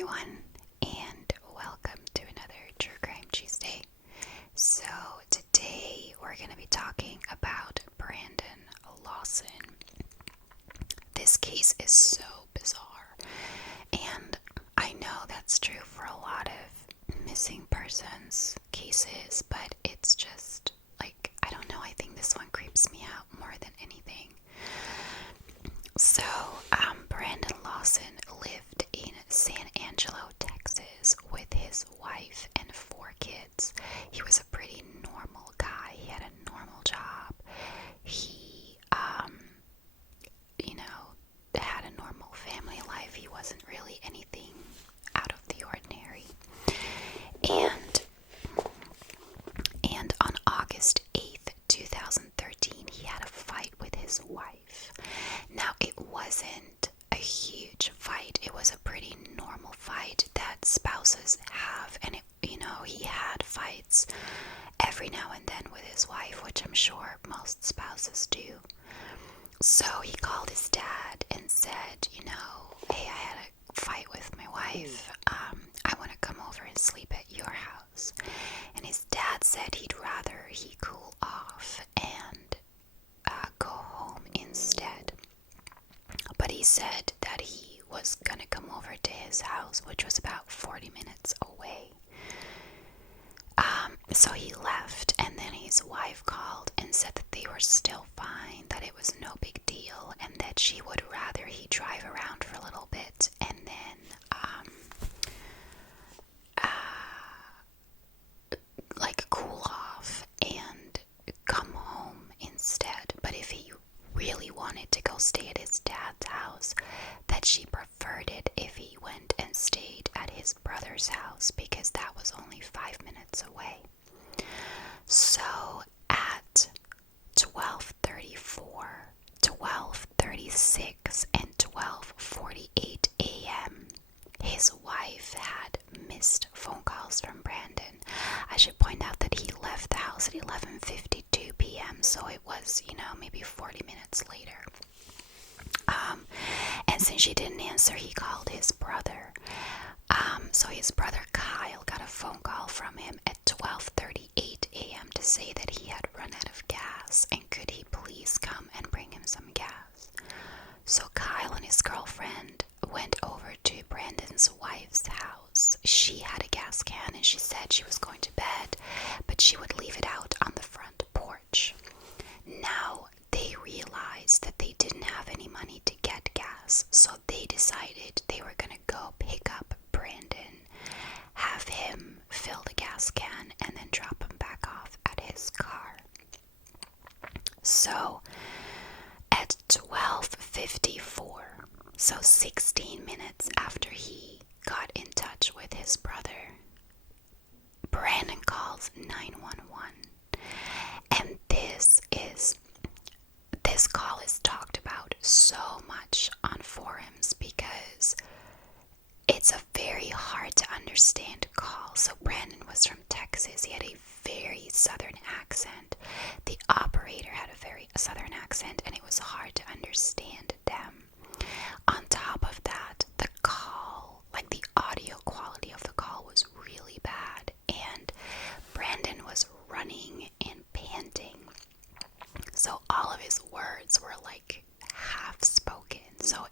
everyone, and welcome to another True Crime Tuesday. So, today we're going to be talking about Brandon Lawson. This case is so bizarre, and I know that's true for a lot of missing persons cases, but it's just like, I don't know, I think this one creeps me out more than anything. So, Brandon Lawson lived in San Angelo, Texas with his wife and 4 kids. He was a pretty normal guy. He had a normal job. He, had a normal family life. He wasn't really anything out of the ordinary. And on August 8th, 2013, he had a fight with his wife. Now, it wasn't a huge fight. It was a pretty normal fight that spouses have, and he had fights every now and then with his wife, which I'm sure most spouses do. So he called his dad and said, hey, I had a fight with my wife. I want to come over and sleep at your house. And his dad said he'd rather he cool off and go home instead. But he said that he was gonna come over to his house, which was about 40 minutes away. So he left, and then his wife called and said that they were still fine, that it was no big deal, and that she would rather he drive around for a little bit and then cool off and come home instead. But if he really wanted to go stay at his dad's house, that she preferred it if he went and stayed at his brother's house, because that was only 5 minutes away. So at 12:34, 12:36, and 12:48 a.m., his wife had missed phone calls from Brandon. I should point out that he left the house at 11:52 p.m., so it was, maybe 40 minutes later. And since she didn't answer, he called his brother. So his brother Kyle got a phone call from him at 12:38 a.m. to say that he had run out of gas and could he please come and bring him some gas. So Kyle and his girlfriend went over to Brandon's wife's house. She had a gas can and she said she was going to bed, but she would leave it out on the front porch. Now, they realized that they didn't have any money to get gas, so they decided they were going to go pick up Brandon, have him fill the gas can, and then drop him back off at his car. So, at 12:54, so 16 minutes after he got in touch with his brother, Brandon calls 911. And this call is talked about so much on forums because it's a very hard to understand call. So Brandon was from Texas. He had a very southern accent. The operator had a very southern accent, and it was hard to understand them. On top of that, the call, the audio quality of the call was really bad, and Brandon was running and panting. So all of his words were half spoken. So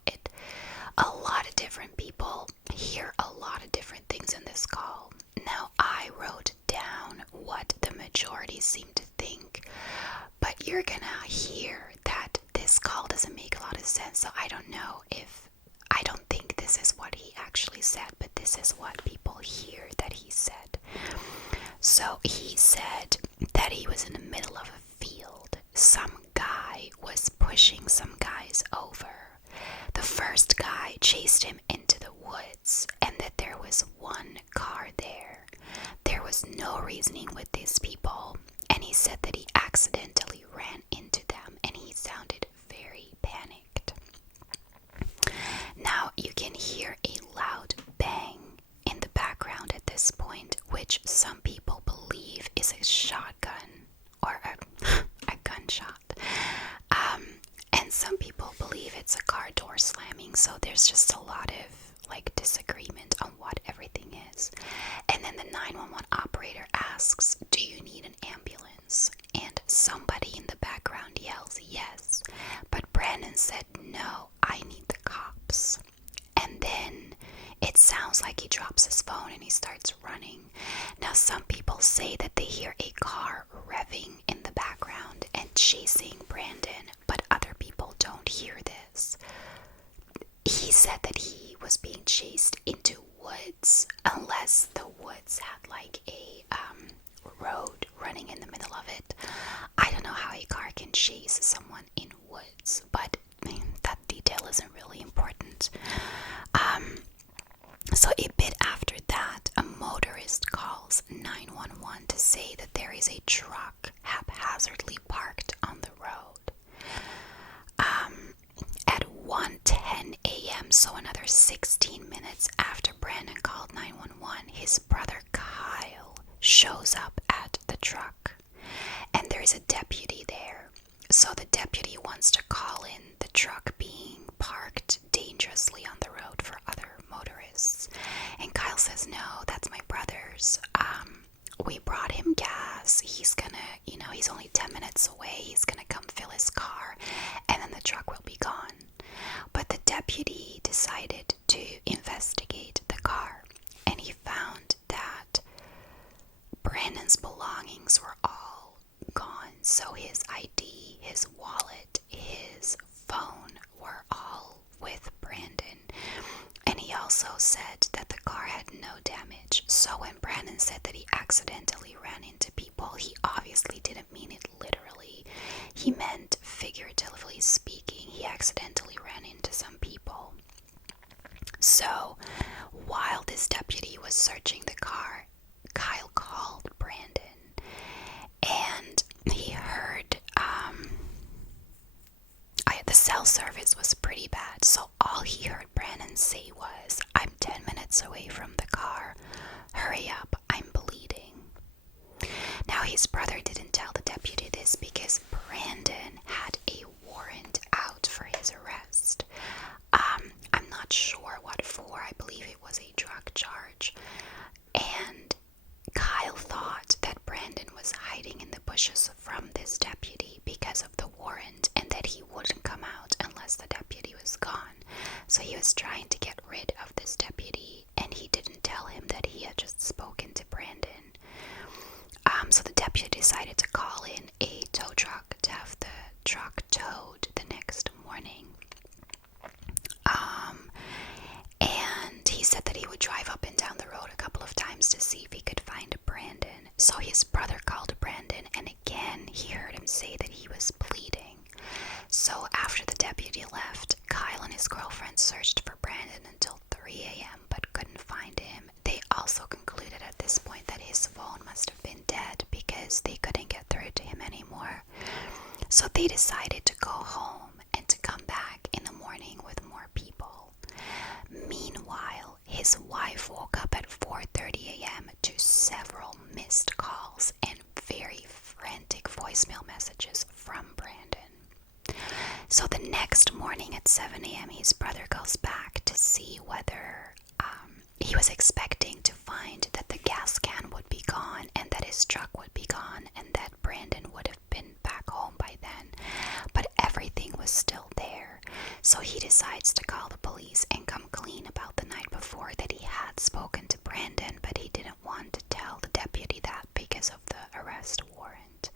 a lot of different people hear a lot of different things in this call. Now, I wrote down what the majority seem to think, but you're gonna hear that this call doesn't make a lot of sense. So I don't think this is what he actually said, but this is what people hear that he said. So he said that he was in the middle of a field. Some guy was pushing some guys over. The first guy chased him into the woods, and that there was one car there. There was no reasoning with these people, and he said that he accidentally ran into them, and he sounded very panicked. Now, you can hear a loud bang in the background at this point, which some people believe is a shotgun or a gunshot. And some people believe it's a car door slamming, so there's just a lot of disagreement on what operator asks, "Do you need an ambulance?" And somebody in the background yells yes. But Brandon said, "No, I need the cops." And then it sounds like he drops his phone and he starts running. Now, some people say that they hear a car revving in the background and chasing Brandon, but other people don't hear this. He said that he was being chased into woods, unless the woods had like a road running in the middle of it. I don't know how a car can chase someone in woods, but that detail isn't really important. So a bit after that, a motorist calls 911 to say that there is a truck haphazardly parked on the road. At 1:10 a.m., so another 16 minutes after Brandon called 911, his brother Kyle shows up at the truck, and there's a deputy there. So the deputy wants to call in the truck being parked dangerously on the road for other motorists. And Kyle says, "No, that's my brother's. We brought him gas. He's gonna, he's only 10 minutes away. He's gonna come fill his car, and then the truck will be gone." But the deputy decided to investigate the car, and he found that Brandon's belongings were all gone. So his ID, his wallet, his phone were all with Brandon. And he also said that the car had no damage. So when Brandon said that he accidentally ran into people, he obviously didn't mean it literally. He meant figuratively speaking. He accidentally ran into some people. So while this deputy was searching the car, Kyle called Brandon, and he heard the cell service was pretty bad, so all he heard Brandon say was, "I'm 10 minutes away from the car. Hurry up, I'm bleeding." Now, his brother didn't tell the deputy this because Brandon had a warrant out for his arrest. I'm not sure what for. I believe it was a drug charge. And Kyle thought that Brandon was hiding in the bushes from this deputy because of the warrant, and that he wouldn't come out unless the deputy was gone. So he was trying to get rid of this deputy, and he didn't tell him that he had just spoken to Brandon. So the deputy decided to call in a tow truck to have the truck towed the next morning. And he said that he would drive up and down the road a couple of times to see if he could find Brandon. So his brother called Brandon, and again he heard him say that he was bleeding. So after the deputy left, Kyle and his girlfriend searched for Brandon until 3 a.m. but couldn't find him. They also concluded at this point that his phone must have been dead because they couldn't get through to him anymore. So they decided to go home and to come back in the morning with more people. Meanwhile, his wife woke up at 4:30 a.m. to several missed calls and very frantic voicemail messages from Brandon. So the next morning at 7 a.m., his brother goes back to see whether he was expecting to find that the gas can would be gone and that his truck would be gone and that Brandon would have been back home by then. But everything was still there. So he decides to call the police and come clean about the night before that he had spoken to Brandon, but he didn't want to tell the deputy that because of the arrest warrant.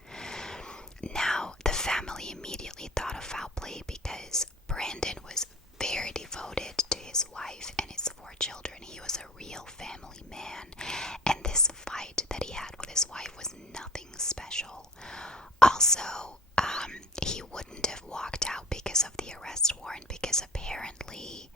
Now, the family immediately thought of foul play because Brandon was very devoted to his wife and his 4 children. He was a real family man, and this fight that he had with his wife was nothing special. Also, he wouldn't have walked out because of the arrest warrant, because apparently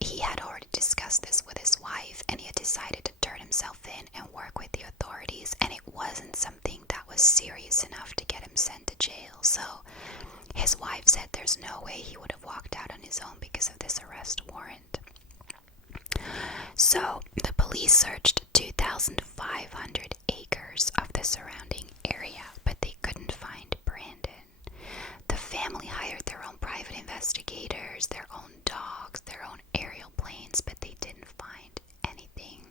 he had already discussed this with his wife, and he had decided to turn himself in and work with the authorities, and it wasn't something that was serious enough to get him sent to jail. So his wife said there's no way he would have walked out on his own because of this arrest warrant. So the police searched 2,500 acres of the surrounding area, but they couldn't find Brandon. The family hired their own private investigators, their own dogs, their own aerial planes, but they didn't find anything.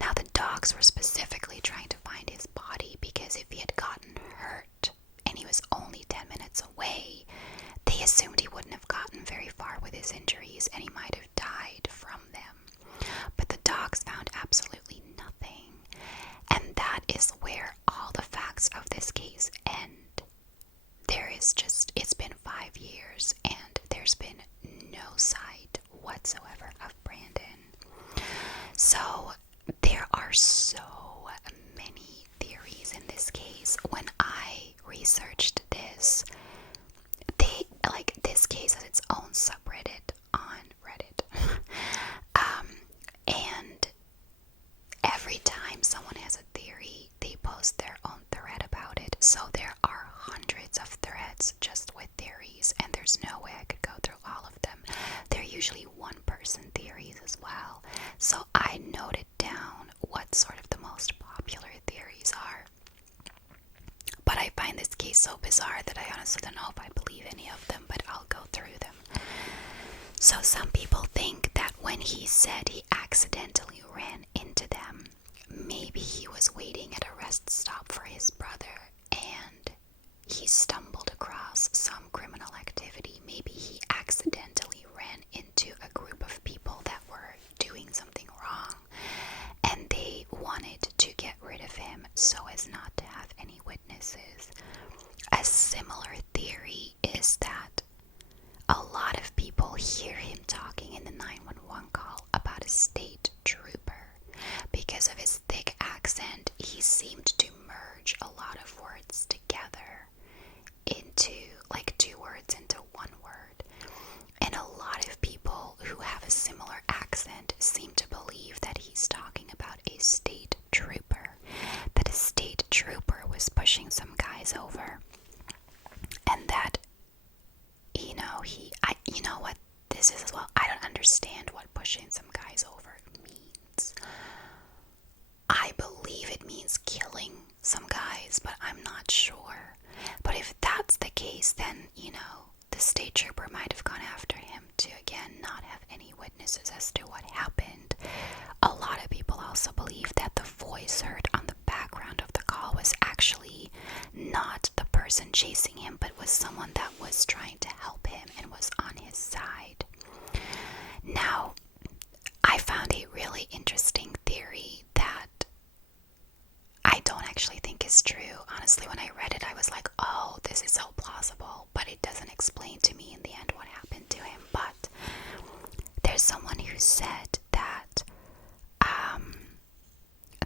Now the dog dogs were specifically trying to find his body because if he had gotten hurt and he was only 10 minutes away, they assumed he wouldn't have gotten very far with his injuries and he might have died from them. But the dogs found absolutely nothing. And that is where all the facts of this case end. It's been 5 years and there's been no sight whatsoever of Brandon. So there are so many theories in this case. When I researched this, this case has its own subreddit on Reddit. And every time someone has a theory, they post their own thread about it. So there are hundreds of threads just with theories, and there's no way I could go through all of them. They're usually one-person theories as well. So I noted down what sort of the most popular theories are. But I find this case so bizarre that I honestly don't know if I believe any of them, but I'll go through them. So some people think that when he said he accidentally ran into them, maybe he was waiting at a rest stop for his brother and he stumbled across some criminal activity. Maybe he accidentally ran into a group of people that were doing something wrong and they wanted to get rid of him so as not to have any witnesses. A similar theory is that a lot of people hear him talking in the 911 call about a state trooper. Because of his thick accent, he seemed to merge a lot of words together into, like 2 words into 1 word. And a lot of people who have a similar accent seem to believe that he's talking about a state trooper. That a state trooper was pushing some guys over. And that you know what this is as well. I don't understand what pushing some guys over means. I believe it means killing some guys, but I'm not sure. But if that's the case, then, the state trooper might have gone after him to, again, not have any witnesses as to what happened. A lot of people also believe that the voice heard on the background of the call was actually not the person chasing him, but was someone that was trying to help him and was on his side. Now, I found a really interesting theory that I don't actually think is true. Honestly, when I read it, I was like, oh, this is so plausible, but it doesn't explain to me in the end what happened to him. But there's someone who said that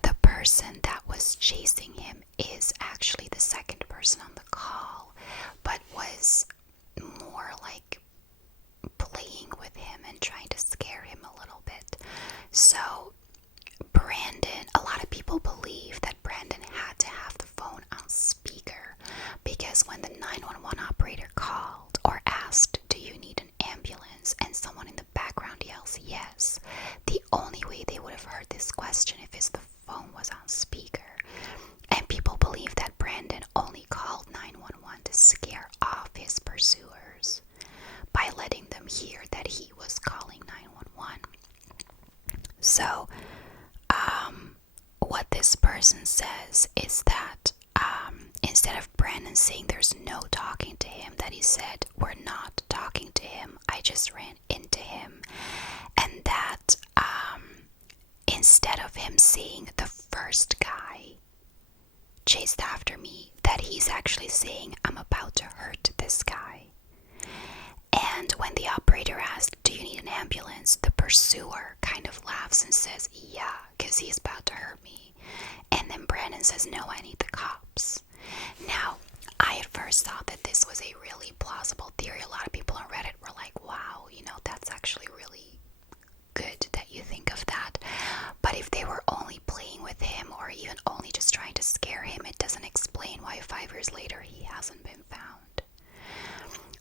the person that was chasing him is actually the second person on the call, but was more like playing with him and trying to scare him a little bit. So Brandon, a lot of people believe that Brandon had to have the phone on speaker because when the 911 operator called or asked, do you need an ambulance, and someone in the background yells yes, the only way they would have heard this question if the phone was on speaker. And people believe that Brandon only called 911 to scare off his pursuers by letting them hear that he was calling 911. So, what this person says is that instead of Brandon saying there's no talking to him, that he said, we're not talking to him, I just ran into him. And that instead of him saying the first guy chased after me, that he's actually saying, I'm about to hurt this guy. And when the operator asked, do you need an ambulance, the pursuer kind of laughs and says, yeah, because he's about to hurt me. And then Brandon says, no, I need the cops. Now, I at first thought that this was a really plausible theory. A lot of people on Reddit were like, wow, that's actually really good that you think of that. But if they were only playing with him or even only just trying to scare him, it doesn't explain why 5 years later he hasn't been found.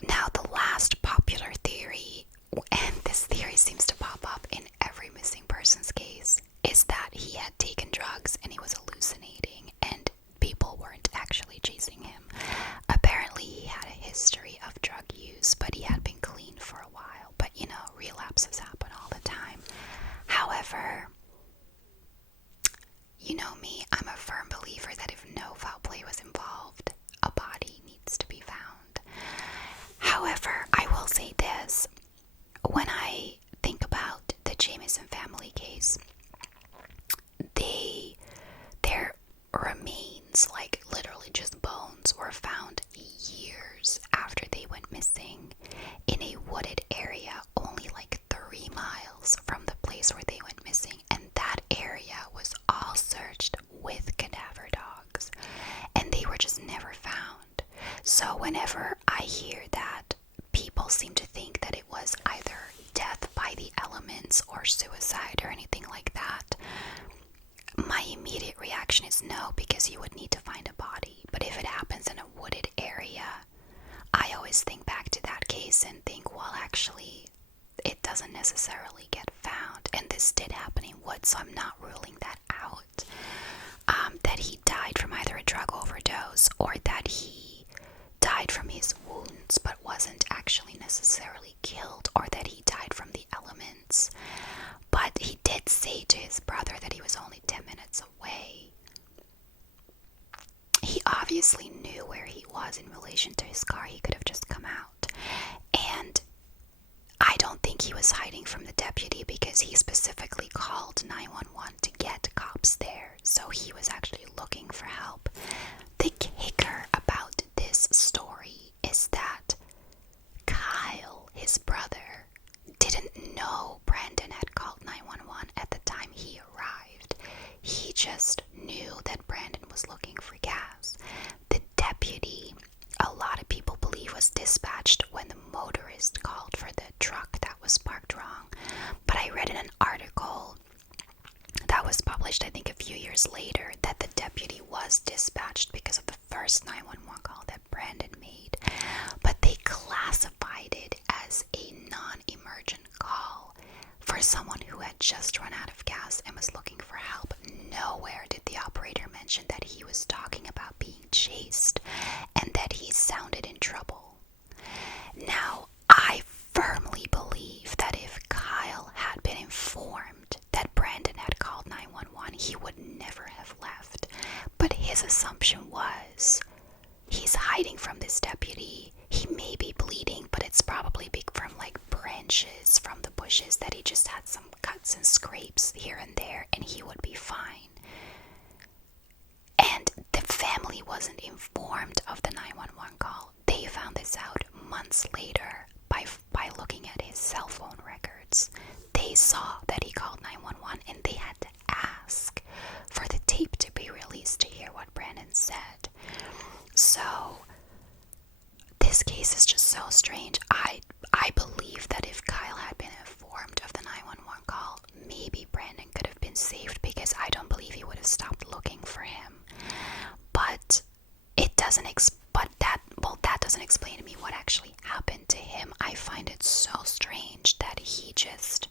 Now, the last popular theory, and this theory seems to pop up in every missing persons case, is that he had taken drugs and he was hallucinating and people weren't actually chasing him. Apparently, he had a history of drug use, but he had been clean for a while. But, relapses happen all the time. However, family case, their remains, like literally just bones, were found years after they went missing in a wooded area only like 3 miles from the place where they went missing. And that area was all searched with cadaver dogs, and they were just never found. So whenever I hear that, people seem to think that it was either death by the elements or suicide or anything like that. My immediate reaction is no, because you would need to find a body. But if it happens in a wooded area, I always think back to that case and think, well, actually, it doesn't necessarily get found. And this did happen in woods, so I'm not ruling that out. That he died from either a drug overdose or that he died from his wounds but wasn't actually necessarily killed, or that he died from the elements. But he did say to his brother that he was only 10 minutes away. He obviously knew where he was in relation to his car. He could have just come out. And I don't think he was hiding from the deputy, because he specifically called 911 to get cops there. So he was actually looking for help. The kicker about this story is that Kyle, his brother, didn't know Brandon had called 911 at the time he arrived. He just knew that Brandon was looking for gas. The deputy, a lot of people believe, was dispatched when the motorist called for the truck that was parked wrong. But I read in an article that was published, I think, a few years later, that the deputy was dispatched because of the first 911 call that Brandon made. But they classified it as a non-emergent call for someone who had just run out of gas and was looking for help. Nowhere did the operator mention that he was talking about being chased and that he sounded in trouble. Now, I firmly believe that if Kyle had been informed that Brandon had called 911, he would never have left. But his assumption was, he's hiding from this deputy. He may be bleeding, but it's probably from like branches from the bushes, that he just had some cuts and scrapes here and there, and he would be fine. And the family wasn't informed of the 911 call. They found this out months later by looking at his cell phone records. They saw that he called 911, and they had to ask for the tape to be released to hear what Brandon said. So this case is just so strange. I believe that if Kyle had been informed of the 911 call, maybe Brandon could have been saved, because I don't believe he would have stopped looking for him. But that doesn't explain to me what actually happened to him. I find it so strange that he just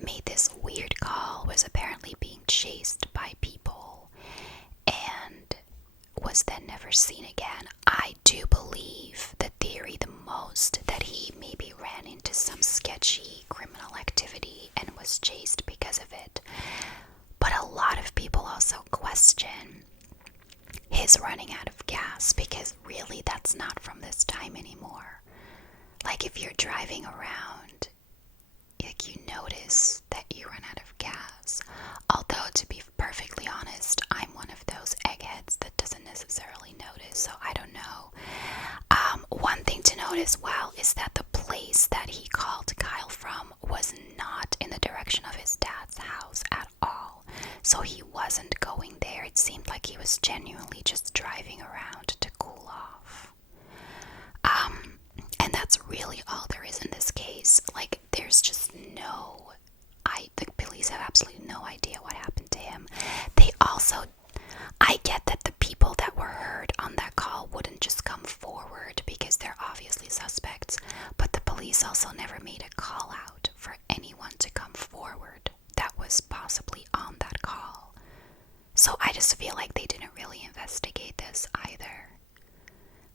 made this weird call, was apparently being chased by people, and was then never seen again. I do believe the theory the most, that he maybe ran into some sketchy criminal activity and was chased because of it. But a lot of people also question his running out of gas, because really that's not from this time anymore. Like, if you're driving around, like, you notice that you run out of gas. Although, to be perfectly honest, I'm one of those eggheads that doesn't necessarily notice, so I don't know. One thing to note as well is that the place that he called Kyle from was not in the direction of his dad's house at all. So he wasn't going there. It seemed like he was genuinely just driving around to cool off. And that's really all there is in this case. Like, there's just the police have absolutely no idea what happened to him. I get that the people that were heard on that call wouldn't just come forward because they're obviously suspects, but the police also never made a call out for anyone to come forward that was possibly on that call. So I just feel like they didn't really investigate this either.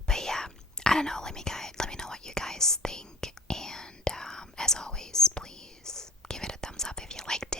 But yeah, I don't know, let me know what you guys think, and as always, please give it a thumbs up if you liked